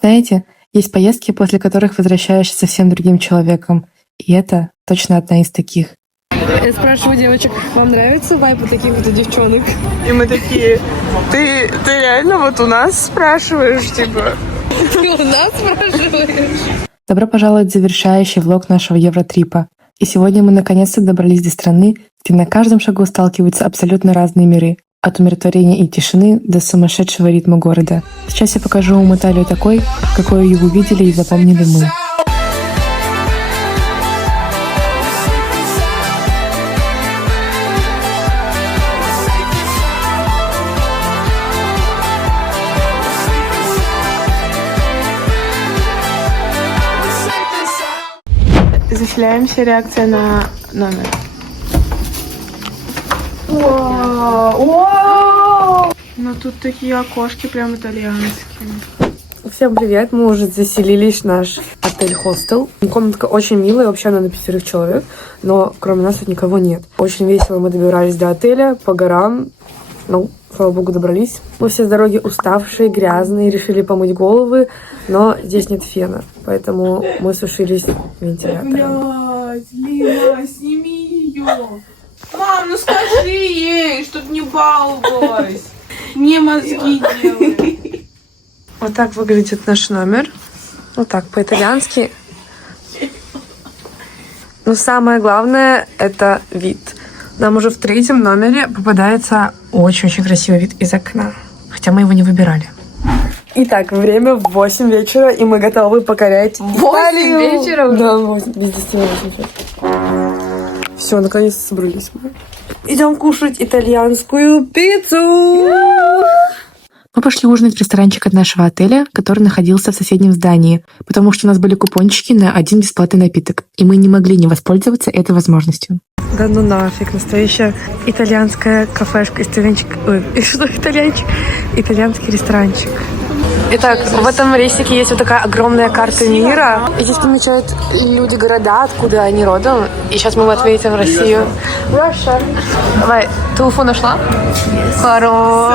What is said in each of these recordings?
Знаете, есть поездки, после которых возвращаешься совсем другим человеком. И это точно одна из таких. Я спрашиваю девочек, вам нравится вайп вот таких вот девчонок? И мы такие, ты реально вот у нас спрашиваешь, типа? Ты у нас спрашиваешь? Добро пожаловать в завершающий влог нашего Евротрипа. И сегодня мы наконец-то добрались до страны, где на каждом шагу сталкиваются абсолютно разные миры. От умиротворения и тишины до сумасшедшего ритма города. Сейчас я покажу вам Италию такой, какой ее увидели и запомнили мы. Заселяемся, реакция на номер. Но тут такие окошки прям итальянские. Всем привет, мы уже заселились в наш отель-хостел. Комнатка очень милая, вообще она на 5 человек, но кроме нас тут никого нет. Очень весело мы добирались до отеля по горам, ну, слава богу, добрались. Мы все с дороги уставшие, грязные, решили помыть головы, но здесь нет фена, поэтому мы сушились вентилятором. Блядь, Лина, сними ее. Мам, ну скажи ей, чтоб не баловалась. Не мозги делай. Вот так выглядит наш номер. Вот так, по-итальянски. Но самое главное — это вид. Нам уже в 3-м номере попадается очень-очень красивый вид из окна. Хотя мы его не выбирали. Итак, время 8 вечера, и мы готовы покорять 8 вечера уже? Да, 8, без 10 8. Все, наконец-то собрались мы. Идем кушать итальянскую пиццу! Мы пошли ужинать в ресторанчик от нашего отеля, который находился в соседнем здании, потому что у нас были купончики на 1 бесплатный напиток, и мы не могли не воспользоваться этой возможностью. Да ну нафиг, настоящая итальянская кафешка, итальянский ресторанчик. Итак, в этом рейсике есть вот такая огромная карта мира. И здесь помечают люди города, откуда они родом. И сейчас мы ответим в Россию. Russia. Давай, ты Уфу нашла? Хорош.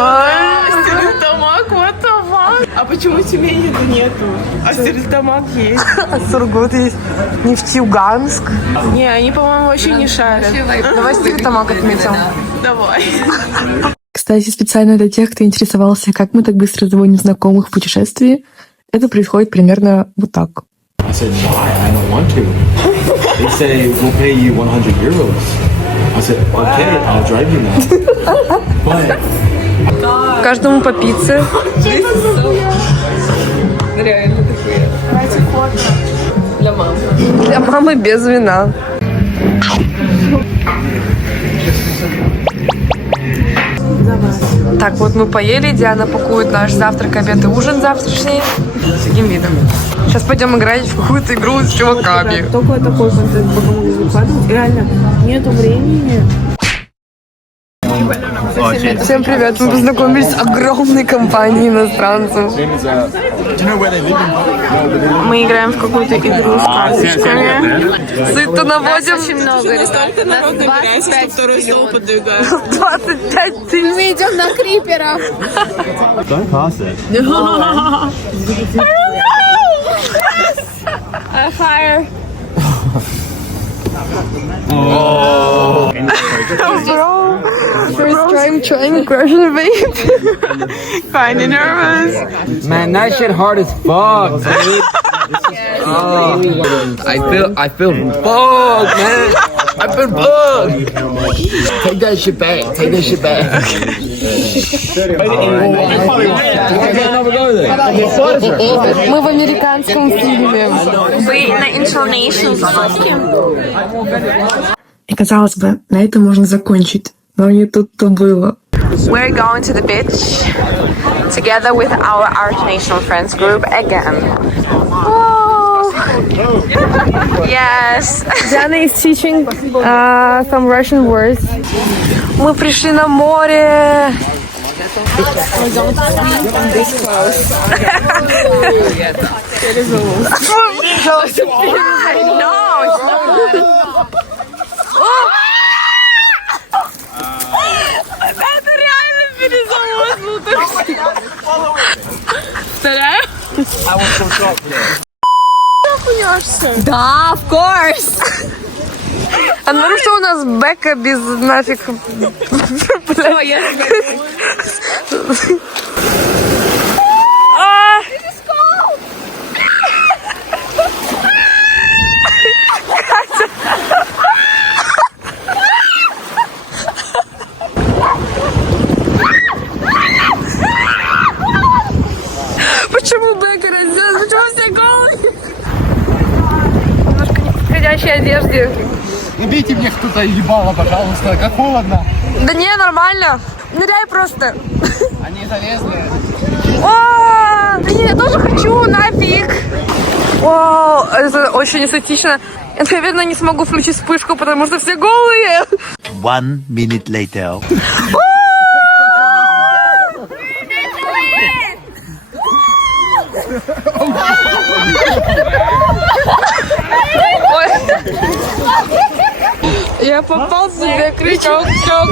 Стерлитамак, what the fuck? А почему Тюмени нету? А Стерлитамак есть. А Сургут есть. Нефтеюганск. Не, они, по-моему, вообще не шарят. Давай Стерлитамак отметим. Давай. Кстати, специально для тех, кто интересовался, как мы так быстро заводим знакомых в путешествии, это происходит примерно вот так. I said, why? I don't want to. They say, we'll pay you 100 euros. I said, okay, I'll drive you now. But... Каждому по пицце. Реально такие. Давайте фото. Для мамы. Для мамы без вина. Так, вот мы поели, Диана пакует наш завтрак, обед и ужин завтрашний с таким видом. Сейчас пойдем играть в какую-то игру с чуваками. Только такой контент пока не выкладывать. Реально, нету времени. Всем привет, мы познакомились с огромной компанией иностранцев. Мы играем в какую-то игру с карточками. Сыто наводим. Очень много. Столько народ набирается, что второй стол подвигают. 25 тысяч. Мы идем на криперов. Don't pass it. Fire. Bro, first time trying Russian vape. Kinda nervous. Man, that shit hard as fuck, dude. Oh, I feel bugged, man. I feel bugged. Take that shit back. Take that shit back. Мы в американском фильме. Вы на international запуске? И казалось бы, на этом можно закончить, но не тут-то было. We're going to the beach together with our Art National Friends group again. Oh. Yes. Diana is teaching some Russian words. Мы пришли на море. Это реально перезалознутый. Повторяю? Да, of course. А ну что у нас Бека без нафиг... Почему Бека разделась? Почему все голые? Немножко не в подходящей одежде. Убейте мне кто-то ебало, пожалуйста, как холодно. Да не, нормально. Ныряй просто. Они залезли. О, блин, я тоже хочу, нафиг. О, это очень эстетично. Я, наверное, не смогу включить вспышку, потому что все голые. 1 minute later. Я попал себе крючок, чок.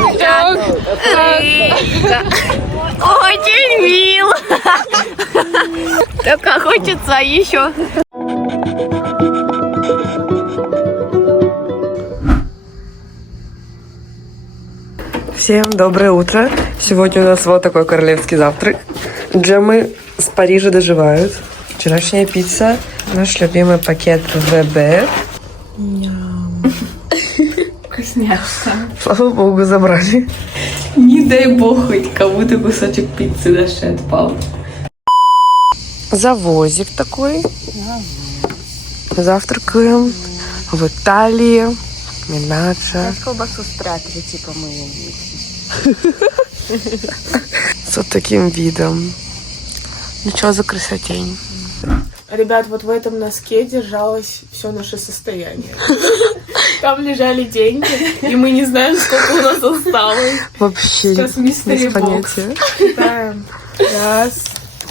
Очень мило. Только хочется еще. Всем доброе утро. Сегодня у нас вот такой королевский завтрак. Джемы с Парижа доживают. Вчерашняя пицца. Наш любимый пакет ВБ. Вкусняшка. Слава богу, забрали. Не дай бог хоть кому-то кусочек пиццы даже отпал. Завозик такой. Завтракаем в Италии. Минаджа. Колбасу спрятали, типа мы ее С вот таким видом. Ну что за красотень. Ребят, вот в этом носке держалось все наше состояние. Там лежали деньги, и мы не знаем, сколько у нас осталось. Вообще Сейчас мистери без понятия. Считаем. 1,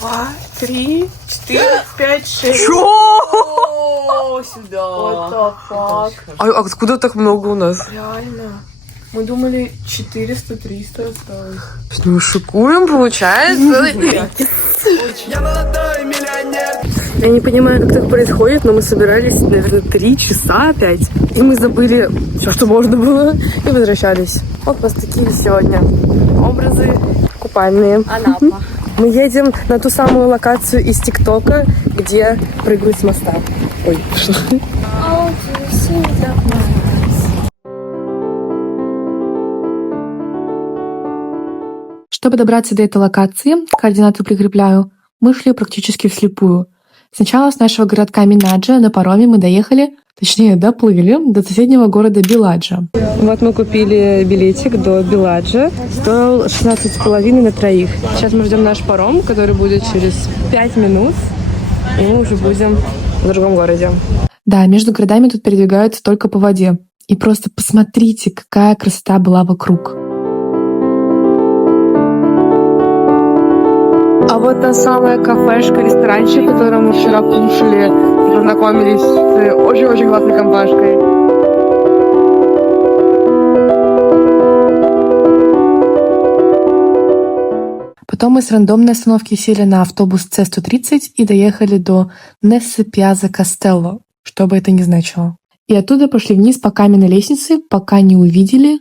2, 3, 4, 5, 6. О, сюда. What the fuck? А откуда так много у нас? Реально. Мы думали 400-300 осталось. Мы шикуем, получается. Я не понимаю, как так происходит, но мы собирались, наверное, 3 часа опять. И мы забыли все, что можно было, и возвращались. Вот у нас такие сегодня образы купальные. Анапа. Мы едем на ту самую локацию из ТикТока, где прыгают с моста. Ой, что? Чтобы добраться до этой локации, координаты прикрепляю, мы шли практически вслепую. Сначала с нашего городка Минаджа на пароме мы доехали, точнее доплыли до соседнего города Беладжа. Вот мы купили билетик до Беладжа, стоил 16,5 на троих. Сейчас мы ждем наш паром, который будет через 5 минут, и мы уже будем в другом городе. Да, между городами тут передвигаются только по воде. И просто посмотрите, какая красота была вокруг. А вот та самая кафешка, ресторанчик, в котором мы вчера кушали, познакомились с очень-очень классной компашкой. Потом мы с рандомной остановки сели на автобус С-130 и доехали до Нессе Пьязza Кастелло, что бы это ни значило. И оттуда пошли вниз по каменной лестнице, пока не увидели.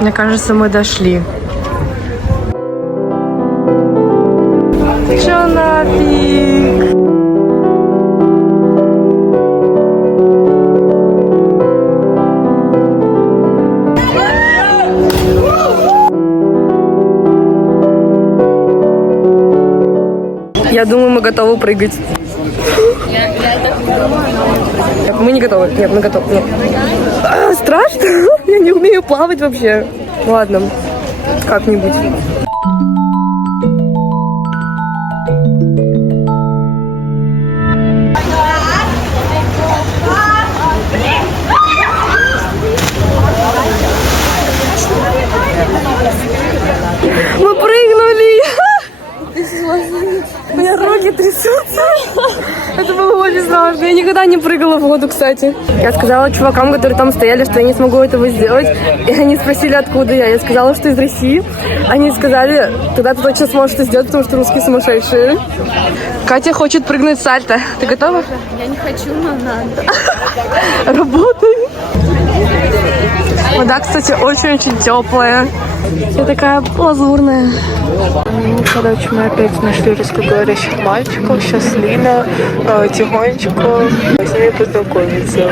Мне кажется, мы дошли. Чё нафиг? Я думаю, мы готовы прыгать. Мы не готовы. Нет, мы готовы. Нет. Страшно? Я не умею плавать вообще. Ладно, как-нибудь. Мы прыгнули! У меня руки трясутся. Это было очень страшно. Я никогда не прыгала в воду, кстати. Я сказала чувакам, которые там стояли, что я не смогу этого сделать. И они спросили, откуда я. Я сказала, что из России. Они сказали, тогда ты точно сможешь это сделать, потому что русские сумасшедшие. Катя хочет прыгнуть сальто. Ты готова? Я не хочу, но надо. Работай. Вода, кстати, очень-очень теплая. Вся такая лазурная. Ну, короче, мы опять нашли русскоговорящих мальчиков. Сейчас Лина тихонечко с ними познакомится.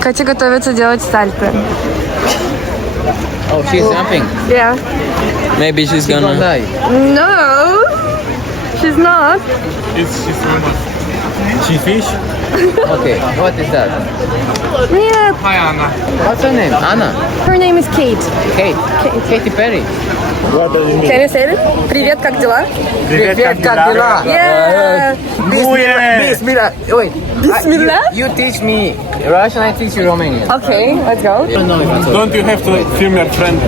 Катя готовится делать сальто. Oh, she's jumping. Yeah. Maybe she's gonna die. No, she's not. She fish? Okay, what is that? Нет. What's her name? Anna? Her name is Kate. Kate? Katy Perry? Can you say it? Привет, как дела? Привет, как дела? Yeah. Bismillah. Wait. Bismillah? You teach me Russian, I teach you Romanian. Okay, let's go. Don't you have to film your friend?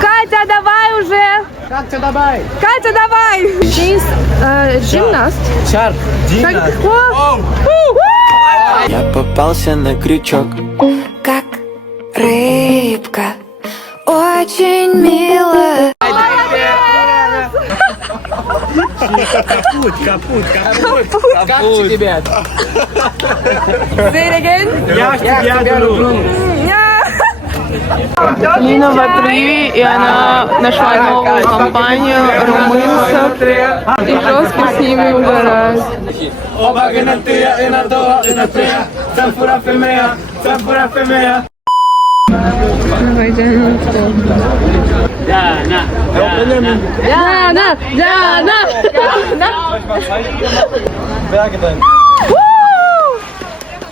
Катя, давай уже! Как-то давай. Катя, давай! She's gymnast. Shark. Я попался на крючок. Как рыбка, очень мило. Как тебе? Say it again. Я тебя люблю. Лина в отрыве, и она нашла новую компанию румынцев и жестко с ними угорает. Давай, Диана, что? Диана!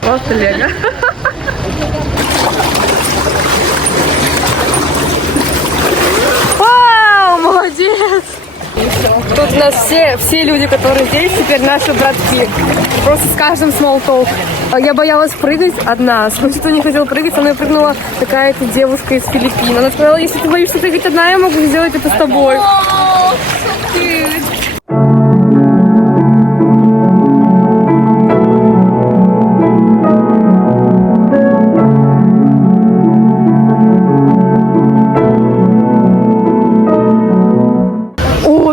Просто лего. Вау, молодец! Тут у нас все люди, которые здесь, теперь наши братки. Просто с каждым small talk. Я боялась прыгать одна. Что не хотела прыгать, со мной прыгнула какая-то девушка из Филиппин. Она сказала, если ты боишься прыгать одна, я могу сделать это с тобой.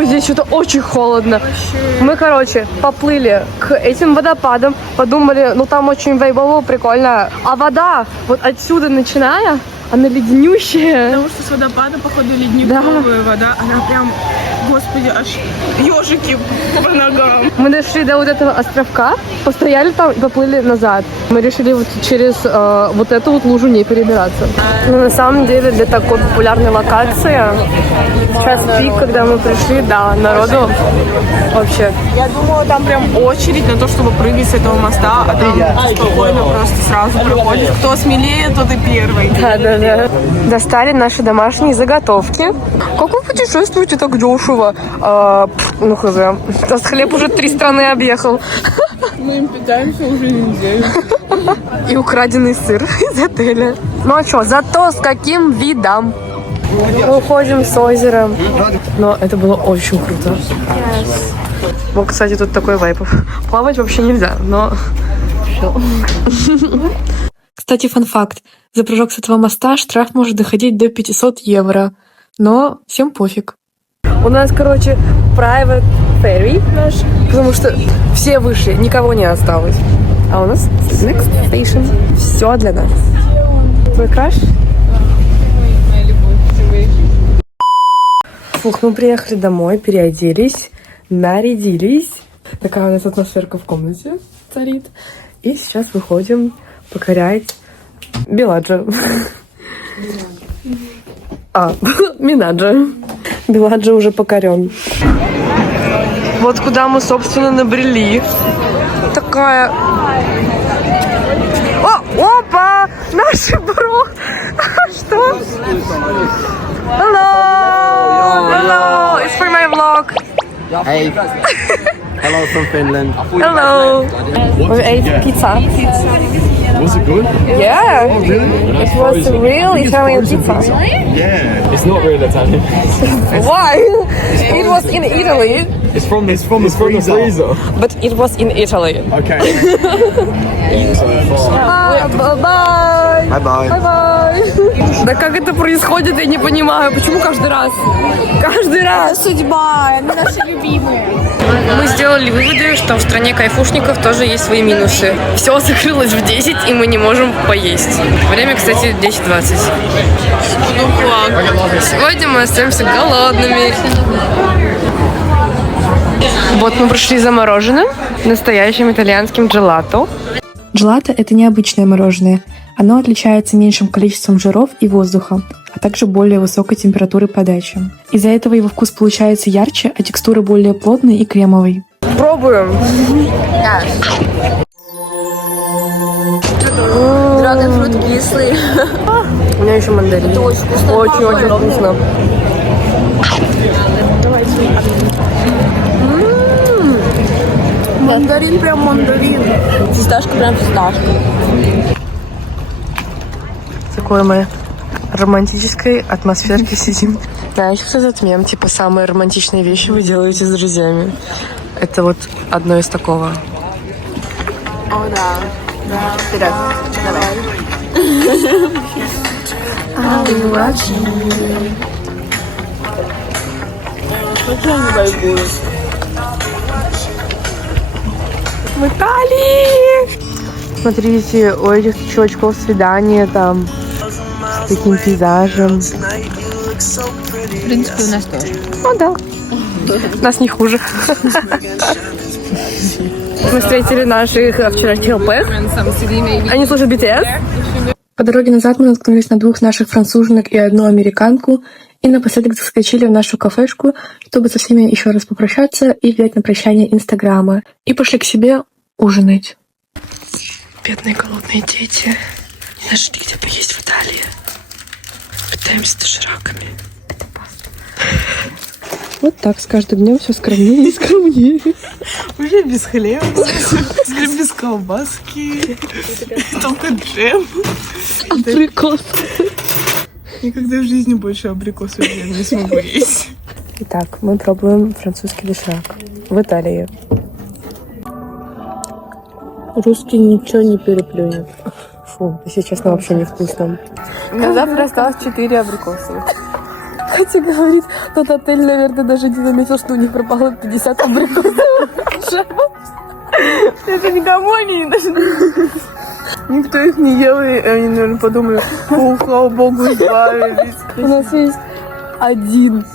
Здесь что-то очень холодно. Мы, короче, поплыли к этим водопадам, подумали, ну там очень вейбово, прикольно. А вода, вот отсюда начиная, она леденющая. Потому что с водопада, походу, ледниковая вода. Она прям, господи, аж ежики по ногам. Мы дошли до вот этого островка, постояли там и поплыли назад. Мы решили вот через вот эту вот лужу не перебираться. Но на самом деле для такой популярной локации сейчас пик, когда мы пришли, да, народу вообще. Я думала, там прям очередь на то, чтобы прыгать с этого моста, а там спокойно просто сразу проходит. Кто смелее, тот и первый. Да. Достали наши домашние заготовки. Как вы путешествуете так дешево? Ну хз. Сейчас хлеб уже 3 страны объехал. Мы им питаемся уже неделю. И украденный сыр из отеля. Ну а что, зато с каким видом? Мы уходим с озера. Но это было очень круто. Вот, кстати, тут такой вайп. Плавать вообще нельзя, но... Кстати, фан-факт. За прыжок с этого моста штраф может доходить до 500 евро. Но всем пофиг. У нас, короче, private ferry наш, потому что все вышли, никого не осталось. А у нас next station. Все для нас. Твой краш? Фух, мы приехали домой, переоделись, нарядились. Такая у нас атмосферка в комнате царит. И сейчас выходим покорять Беладжо. Минаджо. Беладжо уже покорен. Вот куда мы, собственно, набрели. Такая... Опа! Наши бро! Что? Hello! Hello! It's for my vlog. Hey. Hello from Finland. Hello. We ate pizza. Was it good? Yeah. Oh, really? It was real Italian pizza. Yeah. It's not real Italian. Why? It was in Italy, It's from the freezer. but it was in Italy. Okay. Bye. Bye-bye. Bye-bye. Да как это происходит, я не понимаю. Почему каждый раз? Каждый раз. Судьба, они наши любимые. Мы сделали выводы, что в стране кайфушников тоже есть свои минусы. Все закрылось в 10, и мы не можем поесть. Время, кстати, 10:20. Сегодня мы остаемся голодными. Вот мы пришли за мороженым, настоящим итальянским джелато. Джелато – это необычное мороженое. Оно отличается меньшим количеством жиров и воздуха, а также более высокой температурой подачи. Из-за этого его вкус получается ярче, а текстура более плотной и кремовой. Пробуем. Драгонфрут кислый. У меня еще мандарин. Это очень вкусно. Очень-очень вкусно. Мандарин прям мандарин. Фисташка прям фисташка. Такой мы романтической атмосферке сидим. Знаешь, кто этот мем? Типа, самые романтичные вещи вы делаете с друзьями. Это вот одно из такого. О, да. Да. Вперед. Давай. В Италии! Смотрите, у этих чувачков свидание там с таким пейзажем. В принципе, у нас тоже. Ну да. Нас не хуже. Мы встретили наших вчерашних ЛП. Они слушают BTS. По дороге назад мы наткнулись на двух наших француженок и одну американку, и напоследок заскочили в нашу кафешку, чтобы со всеми еще раз попрощаться и взять на прощание Инстаграма. И пошли к себе ужинать. Бедные голодные дети. Не нашли, где поесть в Италии. Питаемся дошираками. Вот так, с каждым днем все скромнее и скромнее. Уже без хлеба, без колбаски, только джем. Абрикос. Никогда в жизни больше абрикосов я не смогу есть. Итак, мы пробуем французский доширак в Италии. Русский ничего не переплюнет. Фу, если честно, вообще невкусно. На завтра осталось 4 абрикоса. Катя говорит, тот отель, наверное, даже не заметил, что у них пропало 50 абрикосов. Это никому они даже никто их не ел, и они, наверное, подумали, о, слава богу, избавились. У нас есть один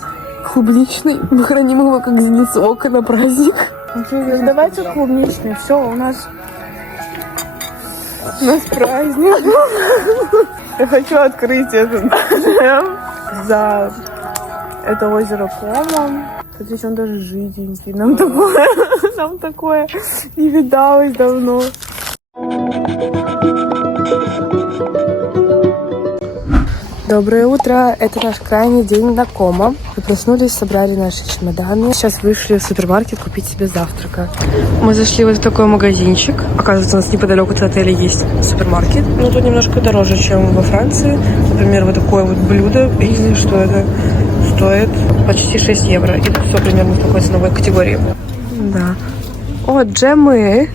клубничный. Мы храним его как зеницу ока на праздник. Давайте клубничный, все, у нас праздник. Я хочу открыть этот джем за это озеро Кома. Здесь он даже жиденький. Нам такое не видалось давно. Доброе утро! Это наш крайний день на Кома. Мы проснулись, собрали наши чемоданы. Сейчас вышли в супермаркет купить себе завтрака. Мы зашли в вот такой магазинчик. Оказывается, у нас неподалеку от отеля есть супермаркет. Но тут немножко дороже, чем во Франции. Например, вот такое вот блюдо. Я не знаю, что это. Стоит почти 6 евро. И тут все примерно в такой ценовой категории. Да. О, джемы!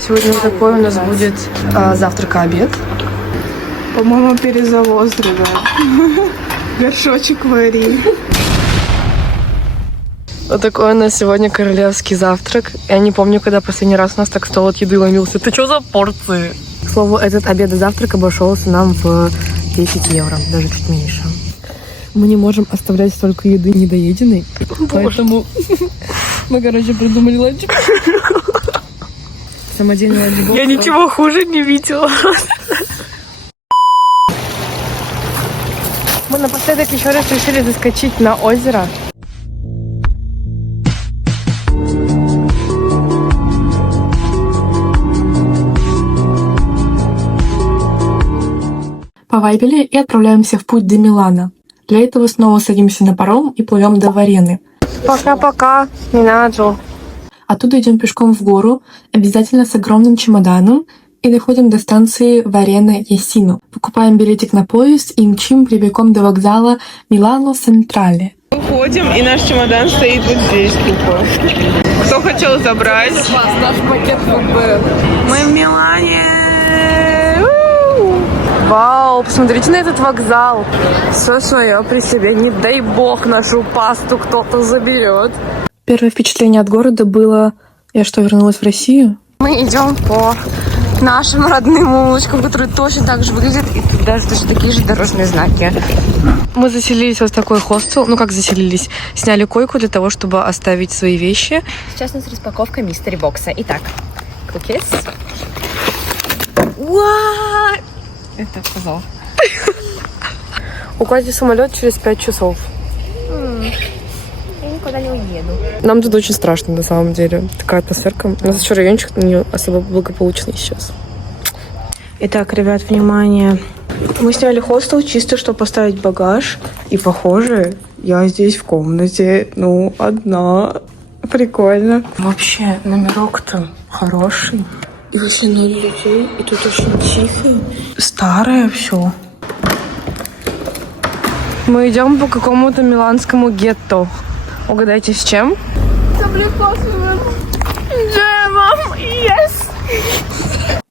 Сегодня вот такой у нас будет завтрак и обед. По-моему, перезавоз, ребят. Горшочек вари. Вот такой у нас сегодня королевский завтрак. Я не помню, когда последний раз у нас так стол от еды ломился. Ты что за порции? К слову, этот обед и завтрак обошелся нам в 10 евро, даже чуть меньше. Мы не можем оставлять столько еды недоеденной, поэтому мы, короче, придумали ланчбокс. Самодельный ланчбокс. Я ничего хуже не видела. Мы напоследок еще раз решили заскочить на озеро. Повайбили и отправляемся в путь до Милана. Для этого снова садимся на паром и плывем до Варены. Пока-пока, Минаджу. Оттуда идем пешком в гору, обязательно с огромным чемоданом, и доходим до станции Варена Ясину. Покупаем билетик на поезд и мчим прямиком до вокзала Милано Централе. Уходим, и наш чемодан стоит вот здесь тупо. Кто хотел забрать? Наш пакет Мы в Милане! Вау, посмотрите на этот вокзал. Все свое при себе. Не дай бог нашу пасту кто-то заберет. Первое впечатление от города было: я что, вернулась в Россию? Мы идем по нашим родным улочкам, которые точно так же выглядят, и тут даже такие же дорожные знаки. Мы заселились вот в такой хостел. Ну как заселились? Сняли койку для того, чтобы оставить свои вещи. Сейчас у нас распаковка мистери-бокса. Итак, cookies. Это сказал. У Кати самолет через 5 часов. Я никуда не уеду. Нам тут очень страшно, на самом деле. Такая атмосферка. У нас еще райончик не особо благополучный сейчас. Итак, ребят, внимание. Мы сняли хостел чисто, чтобы поставить багаж. И, похоже, я здесь в комнате, одна. Прикольно. Вообще, номерок-то хороший. И вообще 0 людей. И тут очень тихо. Старое все. Мы идем по какому-то миланскому гетто. Угадайте, с чем?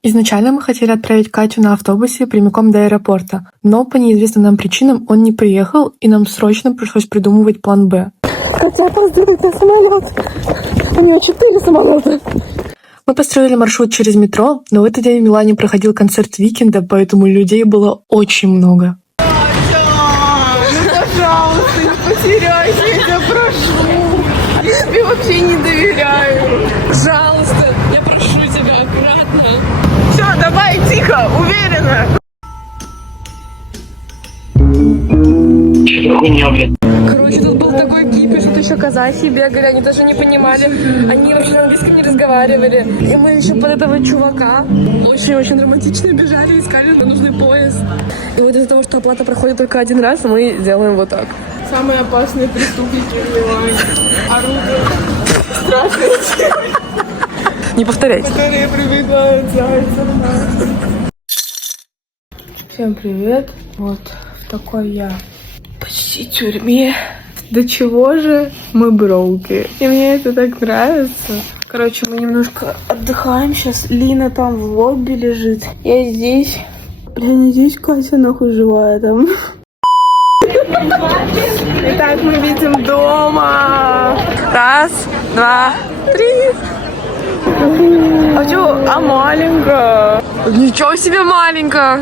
Изначально мы хотели отправить Катю на автобусе прямиком до аэропорта, но по неизвестным нам причинам он не приехал, и нам срочно пришлось придумывать план «Б». Катя опаздывает на самолет. У нее 4 самолета. Мы построили маршрут через метро, но в этот день в Милане проходил концерт Уикенда, поэтому людей было очень много. Пожалуйста, не потеряйся, я тебя прошу. Я тебе вообще не доверяю. Пожалуйста, я прошу тебя, аккуратно. Все, давай, тихо, уверенно. Короче, тут был такой кипиш, тут еще казахи бегали, они даже не понимали, они вообще на английском не разговаривали. И мы еще под этого чувака очень-очень романтично бежали, искали нужный поезд. И вот из-за того, что оплата проходит только один раз, мы делаем вот так. Самые опасные преступники в Милане. Орудие. Страшные, Не повторяйте. которые прибегают зайцев. Всем привет. Вот в такой я почти тюрьме. До чего же мы броуки. И мне это так нравится. Короче, мы немножко отдыхаем сейчас. Лина там в лобби лежит. Я здесь. Бля, надеюсь, Катя нахуй живая там. Итак, мы видим дома. Раз, два, три. А маленько. Ничего себе маленько.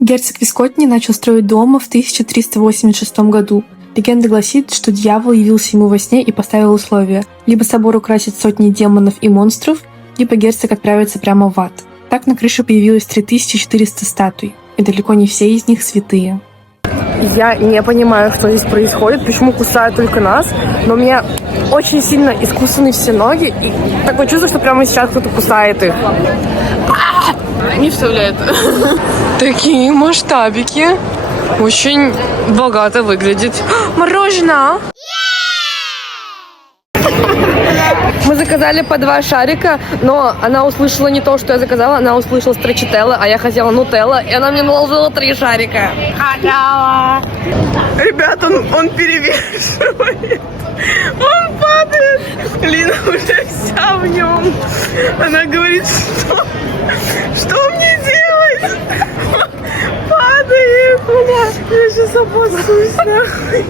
Герцог Вискотни начал строить дом в 1386 году. Легенда гласит, что дьявол явился ему во сне и поставил условия: либо собор украсит сотни демонов и монстров, либо герцог отправится прямо в ад. Так на крыше появилось 3400 статуй, и далеко не все из них святые. Я не понимаю, что здесь происходит, почему кусают только нас, но у меня очень сильно искусаны все ноги, и такое чувство, что прямо сейчас кто-то кусает их. Не вставляет. Такие масштабики. Очень богато выглядит. Мороженое! Мы заказали по 2 шарика, но она услышала не то, что я заказала, она услышала строчителло, а я хотела нутелла, и она мне наложила 3 шарика. Халява! Ребят, он перевешивает. Он падает. Лина уже вся в нем. Она говорит, что мне делать? Падает. Я сейчас опускаюсь нахуй.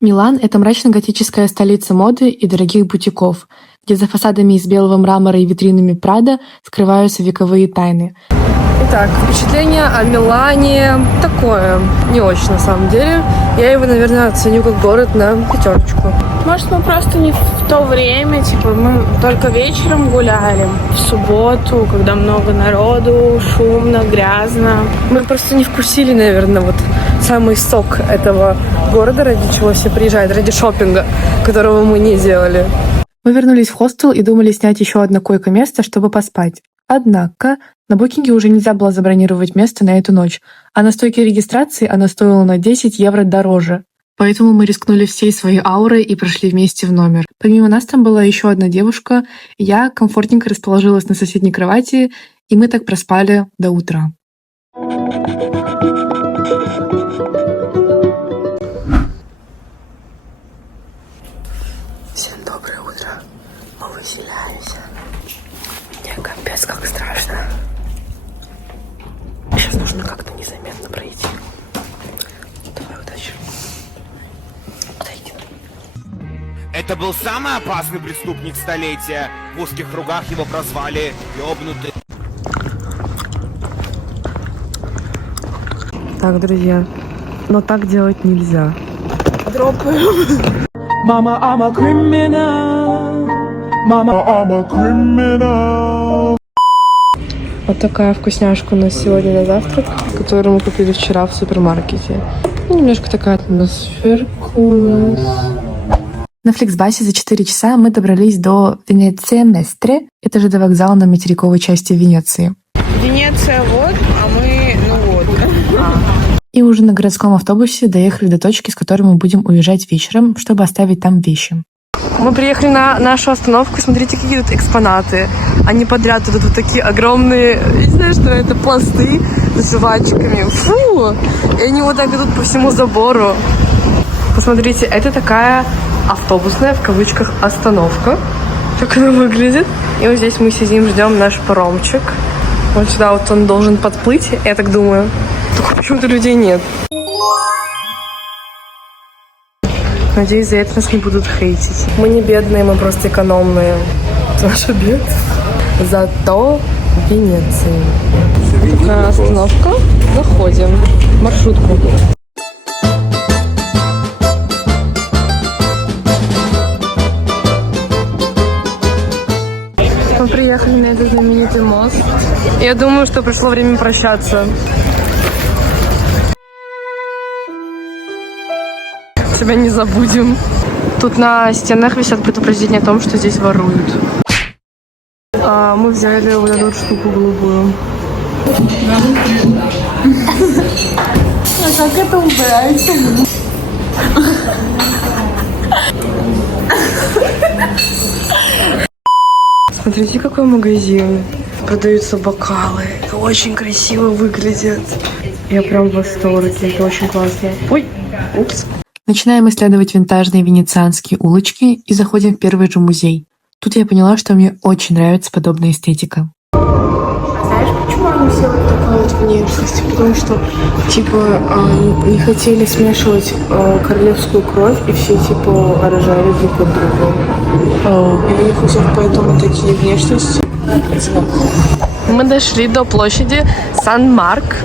Милан — это мрачно-готическая столица моды и дорогих бутиков, где за фасадами из белого мрамора и витринами Прада скрываются вековые тайны. Итак, впечатление о Милане такое, не очень на самом деле. Я его, наверное, оценю как город на 5. Может, мы просто не в то время, мы только вечером гуляли, в субботу, когда много народу, шумно, грязно. Мы просто не вкусили, наверное, вот самый сок этого города, ради чего все приезжают, ради шопинга, которого мы не делали. Мы вернулись в хостел и думали снять еще одно койко-место, чтобы поспать. Однако на букинге уже нельзя было забронировать место на эту ночь, а на стойке регистрации она стоила на 10 евро дороже. Поэтому мы рискнули всей своей аурой и прошли вместе в номер. Помимо нас там была еще одна девушка. Я комфортненько расположилась на соседней кровати, и мы так проспали до утра. Всем доброе утро. Мы выселяемся. Мне капец как страшно. Сейчас нужно как-то незаметно пройти. Давай, удачи. Отойди. Это был самый опасный преступник столетия. В узких кругах его прозвали ёбнутый. Так, друзья, но так делать нельзя. Дропаем. Mama, I'm a criminal. Mama, I'm a criminal. Вот такая вкусняшка у нас сегодня на завтрак, которую мы купили вчера в супермаркете. И немножко такая атмосферка у нас. На Фликсбасе за 4 часа мы добрались до Венеция Местре. Это же до вокзала на материковой части Венеции. Венеция вот, а мы, ну вот. И уже на городском автобусе доехали до точки, с которой мы будем уезжать вечером, чтобы оставить там вещи. Мы приехали на нашу остановку, смотрите, какие тут экспонаты. Они подряд тут вот такие огромные, я не знаю, что это, пласты с жвачками. Фу! И они вот так идут по всему забору. Посмотрите, это такая автобусная, в кавычках, остановка. Так она выглядит. И вот здесь мы сидим, ждем наш паромчик. Вот сюда вот он должен подплыть, я так думаю. Только почему-то людей нет. Надеюсь, за это нас не будут хейтить. Мы не бедные, мы просто экономные. Это наш обед. Зато в Венеции. Такая остановка. Заходим. Маршрутку. Мы приехали на этот знаменитый мост. Я думаю, что пришло время прощаться. Тебя не забудем. Тут на стенах висят предупреждения о том, что здесь воруют. Мы взяли вот эту штуку голубую. А как это убрать? Смотрите, какой магазин. Продаются бокалы. Это очень красиво выглядит. Я прям в восторге. Это очень классно. Ой, упс. Начинаем исследовать винтажные венецианские улочки и заходим в первый же музей. Тут я поняла, что мне очень нравится подобная эстетика. Знаешь, почему они все вот такой вот внешности? Потому что, типа, не хотели смешивать королевскую кровь, и все, типа, рожали друг от друга. И у них у всех поэтому такие внешности. Мы дошли до площади Сан-Марк.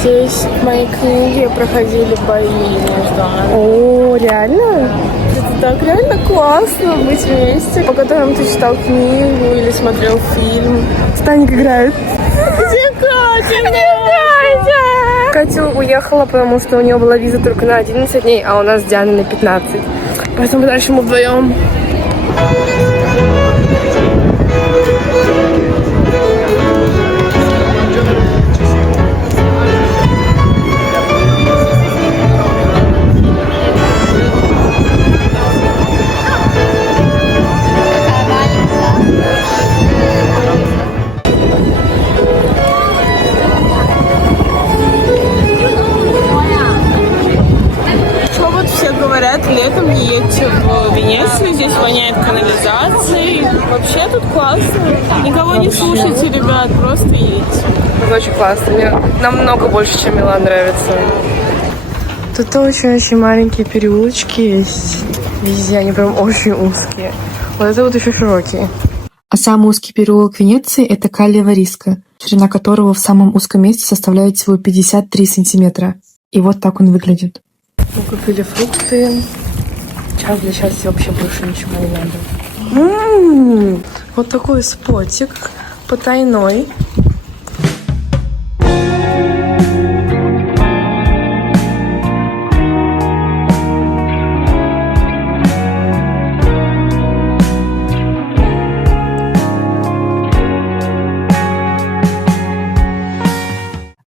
Здесь в моей книге проходили бои между нами. О, реально? Это так реально классно быть вместе, по которым ты читал книгу или смотрел фильм. Станик играет. Где Катя? Где Катя? Катя уехала, потому что у нее была виза только на 11 дней, а у нас с Дианой на 15. Поэтому дальше мы вдвоем. Летом не едьте в Венецию, здесь воняет канализацией. Вообще тут классно. Никого не слушайте, ребят, просто едьте. Это очень классно. Мне намного больше, чем Милан нравится. Тут очень-очень маленькие переулочки есть. Везде они прям очень узкие. Вот это вот еще широкие. А самый узкий переулок Венеции — это Калле Вариска, ширина которого в самом узком месте составляет всего 53 сантиметра. И вот так он выглядит. Мы купили фрукты. Сейчас для счастья вообще больше ничего не надо. Вот такой спотик потайной.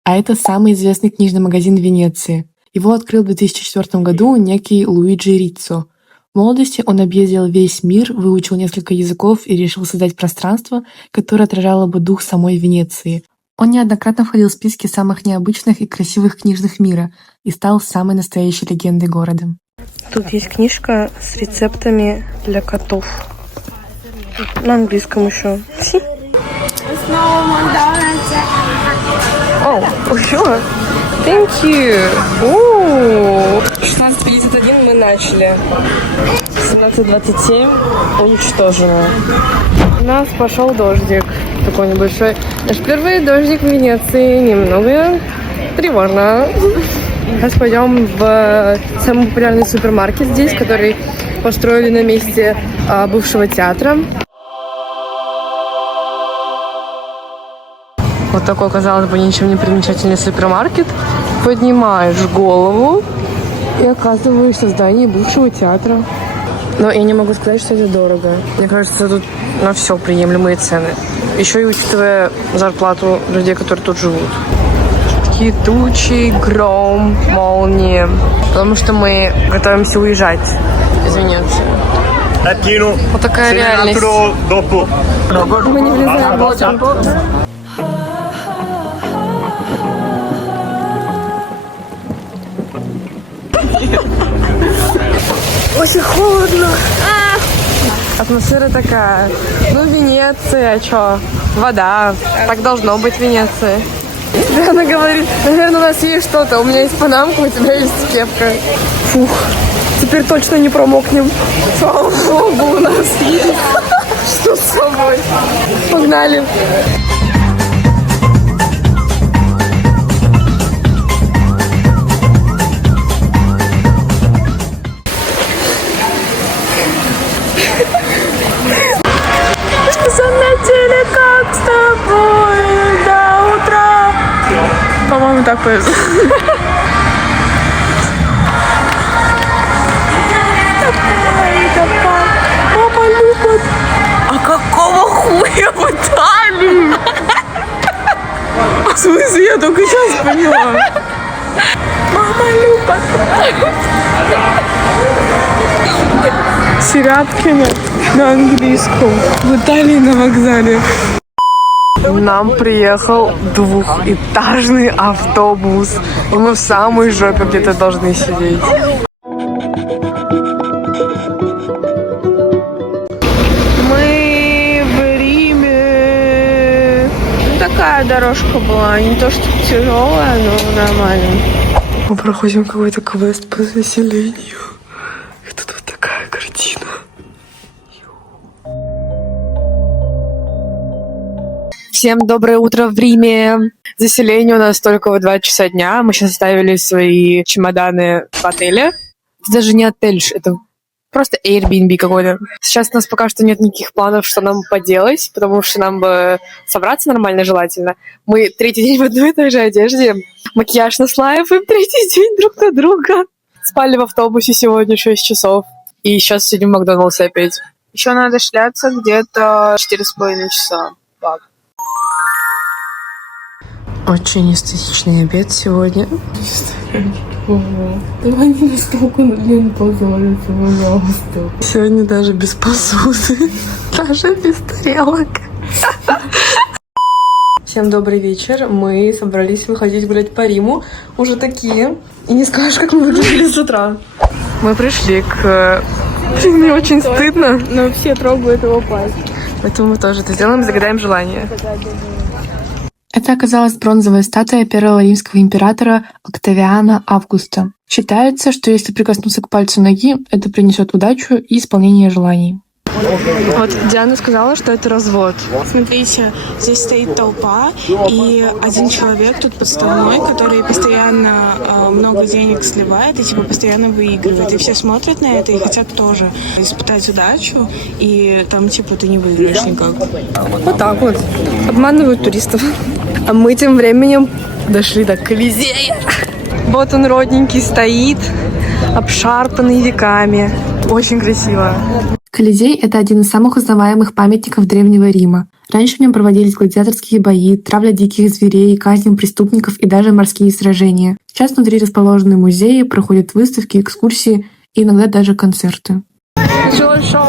А это самый известный книжный магазин Венеции. Его открыл в 2004 году некий Луиджи Риццо. В молодости он объездил весь мир, выучил несколько языков и решил создать пространство, которое отражало бы дух самой Венеции. Он неоднократно входил в списки самых необычных и красивых книжных мира и стал самой настоящей легендой города. Тут есть книжка с рецептами для котов. На английском еще. О, sure. Thank you. 16:51 мы начали. 17:27 уничтожено. У нас пошел дождик. Такой небольшой. Наш первый дождик в Венеции. Немного тревожно. Сейчас пойдем в самый популярный супермаркет здесь, который построили на месте бывшего театра. Вот такой, казалось бы, ничем не примечательный супермаркет. Поднимаешь голову и оказываешься в здании бывшего театра. Но я не могу сказать, что это дорого. Мне кажется, тут на все приемлемые цены. Еще и учитывая зарплату людей, которые тут живут. Такие тучи, гром, молнии. Потому что мы готовимся уезжать из Венеции. Вот такая реальность. Мы не влезаем в лодку. Очень холодно. Атмосфера такая. Ну, Венеция, чё? Вода. Так должно быть в Венеции. Она говорит, наверное, у нас есть что-то. У меня есть панамка, у тебя есть кепка. Фух. Теперь точно не промокнем. Слава богу, у нас есть что с собой. Погнали. Заметили, как с тобой до утра. По-моему, так повезло. Папа любит. А какого хуя в Италии? В смысле, я только сейчас поняла. Мама любит. Серябкина на английском. В Италии на вокзале. Нам приехал двухэтажный автобус. И мы в самой жопе где-то должны сидеть. Мы в Риме. Такая дорожка была. Не то, что тяжелая, но нормально. Мы проходим какой-то квест по заселению. И тут вот такая картина. Всем доброе утро в Риме. Заселение у нас только в 2 часа дня. Мы сейчас оставили свои чемоданы в отеле. Это даже не отель, это просто Airbnb какой-то. Сейчас у нас пока что нет никаких планов, что нам поделать, потому что нам бы собраться нормально желательно. Мы 3-й день в одной и той же одежде. Макияж наслаиваем 3-й день друг на друга. Спали в автобусе сегодня 6 часов. И сейчас сидим в Макдональдсе опять. Еще надо шляться где-то 4,5 часа. Так. Очень эстетичный обед сегодня. Давай не настолько не позориться, пожалуйста. Сегодня даже без посуды. Даже без тарелок. Всем добрый вечер. Мы собрались выходить гулять по Риму. Уже такие. И не скажешь, как мы выглядели с утра. Мы пришли к... Мне очень стыдно. Но все трогают его пальцы. Поэтому мы тоже это сделаем, загадаем желание. Это оказалась бронзовая статуя первого римского императора Октавиана Августа. Считается, что если прикоснуться к пальцу ноги, это принесет удачу и исполнение желаний. Вот Диана сказала, что это развод. Смотрите, здесь стоит толпа, и один человек тут подставной, который постоянно много денег сливает и типа постоянно выигрывает. И все смотрят на это и хотят тоже испытать удачу, и там типа ты не выиграешь никак. Вот так вот. Обманывают туристов. А мы тем временем дошли до Колизея. Вот он родненький стоит, обшарпанный веками. Очень красиво. Колизей — это один из самых узнаваемых памятников Древнего Рима. Раньше в нем проводились гладиаторские бои, травля диких зверей, казнь преступников и даже морские сражения. Сейчас внутри расположены музеи, проходят выставки, экскурсии и иногда даже концерты. Началось шоу.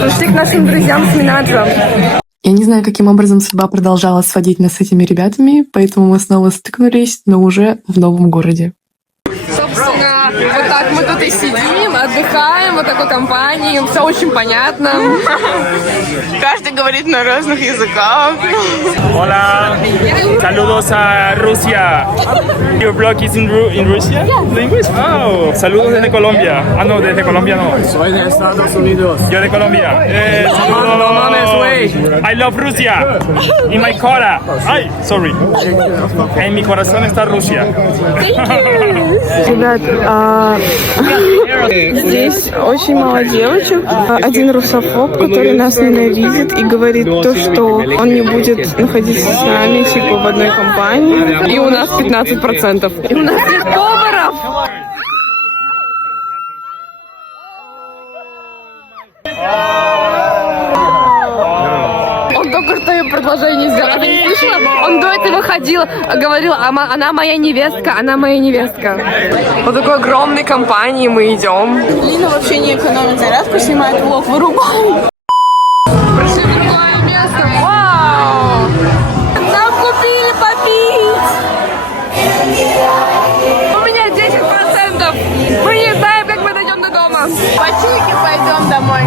Пришли к нашим друзьям с Минаджо. Я не знаю, каким образом судьба продолжала сводить нас с этими ребятами, поэтому мы снова стыкнулись, но уже в новом городе. Собственно, вот так мы тут и сидим, отдыхаем, вот такой компании, все очень понятно. Каждый говорит на разных языках. Hola, saludos a Rusia. Your blog is in Russia? Language? Oh, saludos desde Colombia. Ah, no, desde Colombia no. Soy de Estados Unidos. Yo de Colombia. Saludos. I love Rusia. In my cola. Ay, sorry. En mi corazón está Rusia. Ребят, здесь очень мало девочек. Один русофоб, который нас ненавидит и говорит то, что он не будет находиться с нами, типа, в одной компании. И у нас 15%. И у нас нет поваров! Он только что предложение сделал. Ты не слышала? Он до этого ходил, говорил, она моя невестка, она моя невестка. Вот такой огромной компании мы идем. Лина вообще не экономит зарядку, снимает влог, вырубай. Пришли в другое место. Вау! Нам купили попить! У меня 10%. Мы не знаем, как мы дойдем до дома. По чеке пойдем домой.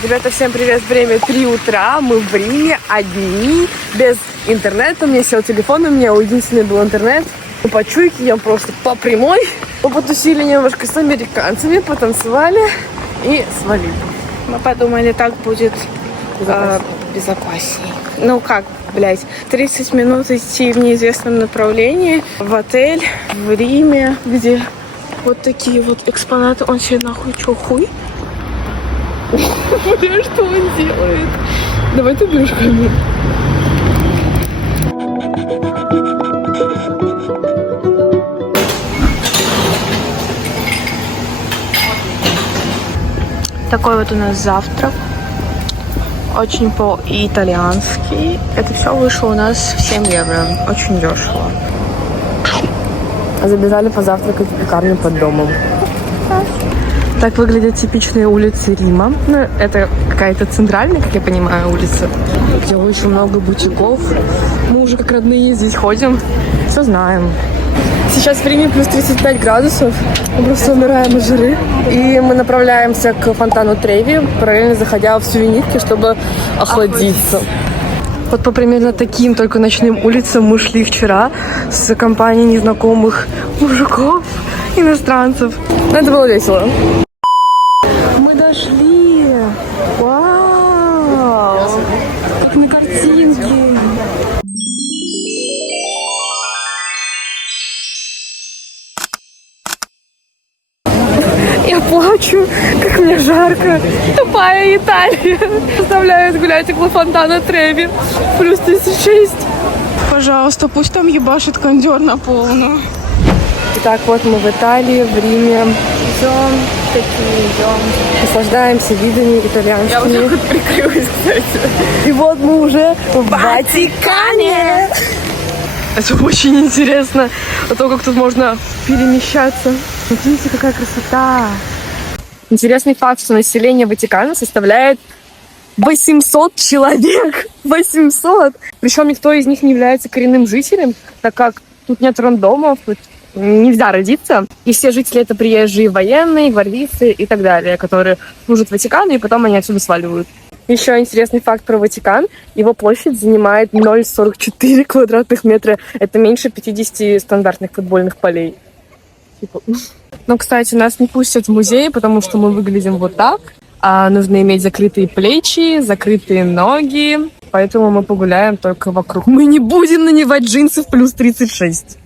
Ребята, всем привет! Время 3 утра, мы в Риме, одни, без интернета. У меня сел телефон, у меня единственный был интернет. По чуйке я просто по прямой. Мы потусили немножко с американцами, потанцевали и свалили. Мы подумали, так будет безопасней. Ну как, блять, 30 минут идти в неизвестном направлении в отель в Риме, где вот такие вот экспонаты. Он себе нахуй чё, хуй? Бля, что он делает? Давай ты берешь камеру. Такой вот у нас завтрак. Очень по-итальянски. Это все вышло у нас в 7 евро. Очень дешево. Забежали позавтракать в пекарню под домом. Так выглядят типичные улицы Рима. Ну, это какая-то центральная, как я понимаю, улица, где очень много бутиков. Мы уже как родные здесь ходим, все знаем. Сейчас в Риме плюс 35 градусов. Мы просто умираем от жары. И мы направляемся к фонтану Треви, параллельно заходя в сувенирки, чтобы охладиться. Вот по примерно таким только ночным улицам мы шли вчера с компанией незнакомых мужиков, иностранцев. Но это было весело. Мы дошли! Вау! Как на картинке! Я плачу, как мне жарко. Тупая Италия. Заставляют гулять около фонтана Треви. Плюс 36. Пожалуйста, пусть там ебашит кондер на полную. Итак, вот мы в Италии, в Риме. Идем, такие идем. Наслаждаемся видами итальянскими. Я вот так вот прикрылась, кстати. И вот мы уже в Ватикане. Это очень интересно. А то, как тут можно перемещаться. Смотрите, какая красота. Интересный факт, что население Ватикана составляет 800 человек. 800! Причем никто из них не является коренным жителем, так как тут нет рандомов, тут нельзя родиться. И все жители — это приезжие военные, гвардейцы и так далее, которые служат Ватикану, и потом они отсюда сваливают. Еще интересный факт про Ватикан. Его площадь занимает 0,44 квадратных метра. Это меньше 50 стандартных футбольных полей. Но, кстати, нас не пустят в музей, потому что мы выглядим вот так. А нужно иметь закрытые плечи, закрытые ноги. Поэтому мы погуляем только вокруг. Мы не будем надевать джинсы в плюс 36.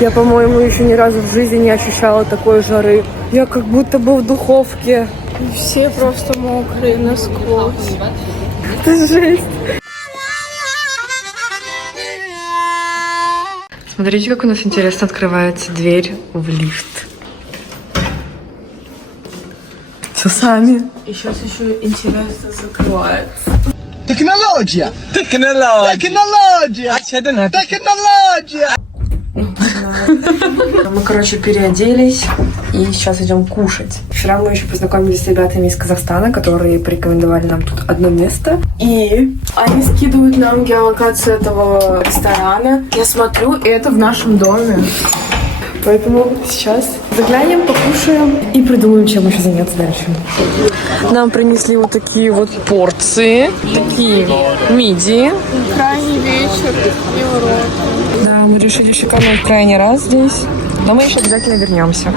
Я, по-моему, еще ни разу в жизни не ощущала такой жары. Я как будто бы в духовке. Все просто мокрые насквозь. Это жесть. Смотрите, как у нас интересно открывается дверь в лифт. Все сами. И сейчас еще интересно закрывается. Технология! Технология! Технология! Технология! Мы, короче, переоделись и сейчас идем кушать. Вчера мы еще познакомились с ребятами из Казахстана, которые порекомендовали нам тут одно место. И они скидывают нам геолокацию этого ресторана. Я смотрю, и это в нашем доме. Поэтому сейчас заглянем, покушаем и придумаем, чем еще заняться дальше. Нам принесли вот такие вот порции, такие мидии. Крайний вечер Европы. Да, мы решили шикарно в крайний раз здесь, но мы еще обязательно вернемся.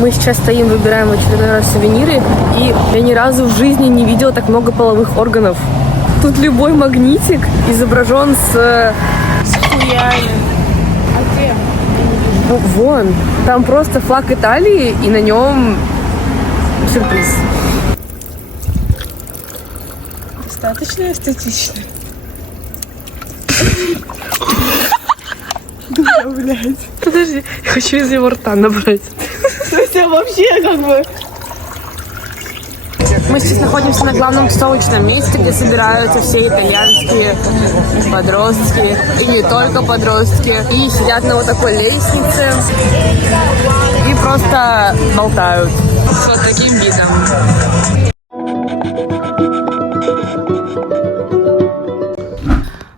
Мы сейчас стоим, выбираем в очередной раз сувениры, и я ни разу в жизни не видела так много половых органов. Тут любой магнитик изображен с хуями. А где? Вон, там просто флаг Италии, и на нем сюрприз. Достаточно эстетично. Блять. Подожди, я хочу из его рта набрать. То есть я вообще как бы... Мы сейчас находимся на главном тусовочном месте, где собираются все итальянские подростки, и не только подростки, и сидят на вот такой лестнице и просто болтают с вот таким видом.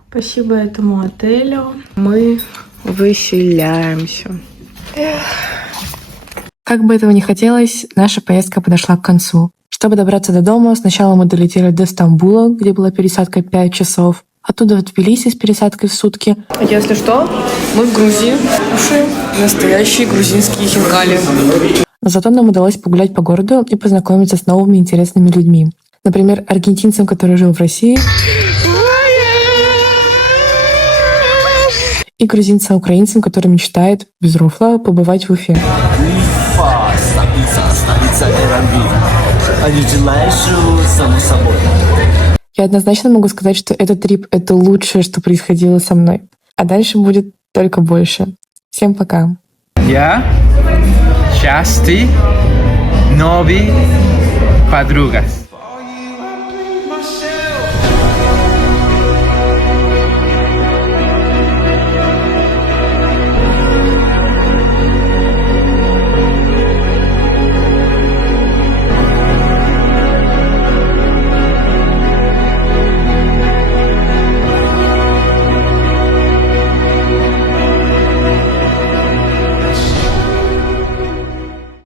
Спасибо этому отелю. Мы выселяемся. Как бы этого ни хотелось, наша поездка подошла к концу. Чтобы добраться до дома, сначала мы долетели до Стамбула, где была пересадка 5 часов. Оттуда в Тбилиси с пересадкой в сутки. Если что, мы в Грузии кушаем настоящие грузинские хинкали. Но зато нам удалось погулять по городу и познакомиться с новыми интересными людьми. Например, аргентинцем, который жил в России, и грузинцем-украинцем, который мечтает без рофла побывать в Уфе. Я однозначно могу сказать, что этот трип — это лучшее, что происходило со мной. А дальше будет только больше. Всем пока. Я части нови подруга.